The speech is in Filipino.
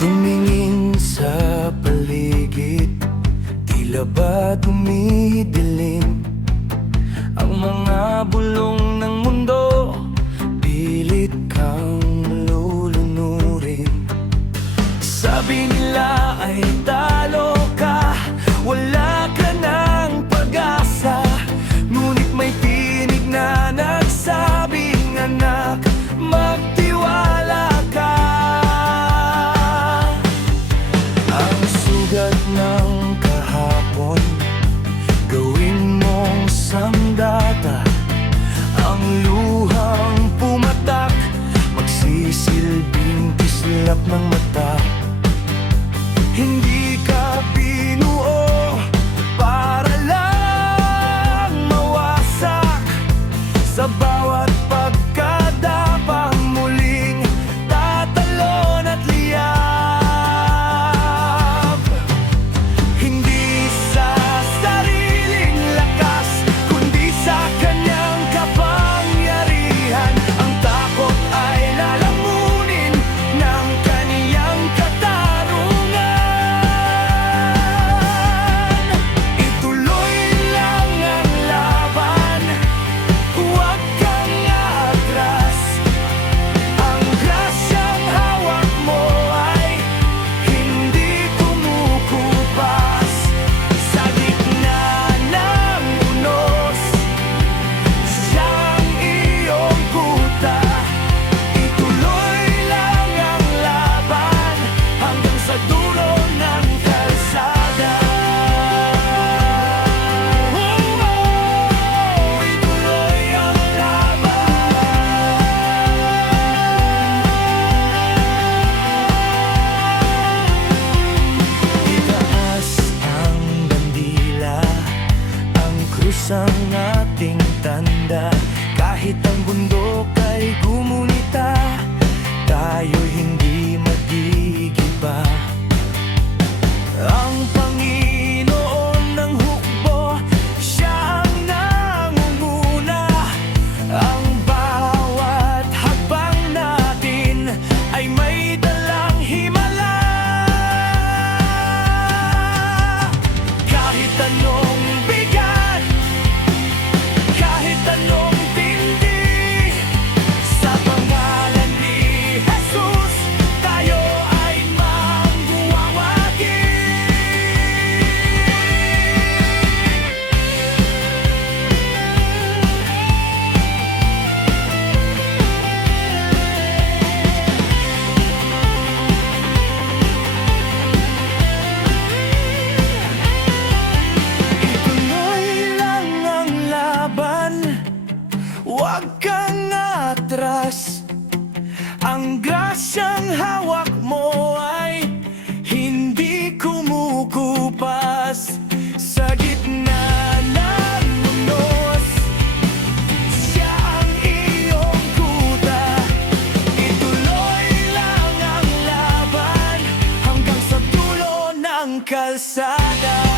Tumingin sa paligid, tila ba dumidilim ang mga bulong ng mundo, pilit kang lulunurin. Sabi nila ay talo ka, wala ka ng pag-asa, ngunit may tinig na nagsabing, anak, magtiwala ka. Ang sugat ng kahapon, gawin mong sandata. Ang luhang pumatak, magsisilbing kislap ng mata. Hindi ka binuo para lang mawasak. Sa bawat pagkadapang muling tatalon at liyab. Hindi sa sariling lakas, kundi sa kanyang kapangyarihan. Ang takot ay lalamunin ng kaniyang katarungan. Ituloy lang ang laban, huwag kang aatras. Ang grasyang hawak mo ay hindi kumukupas. Sa gitna ng unos, siyang iyong kuta. Ituloy lang ang laban hanggang sa dulo ng kalsada. Ituloy ang laban. Itaas ang bandila, ang krus ang ating tanda. Kahit ang bundok ay gumunita, tayo'y hindi magigiba. Ang Panginoon ng hukbo, siya ang nangunguna. Ang bawat hakbang natin ay may dalang himala. Kahit anong bigat, kahit anong tindi, sa pangalan ni Jesus, tayo ay mangguwawagi. Ituloy lang ang laban, huwag kang atras. Ang grasyang hawak mo ay hindi kumukupas. Sa gitna ng unos, siya ang iyong kuta. Ituloy lang ang laban hanggang sa dulo ng kalsada.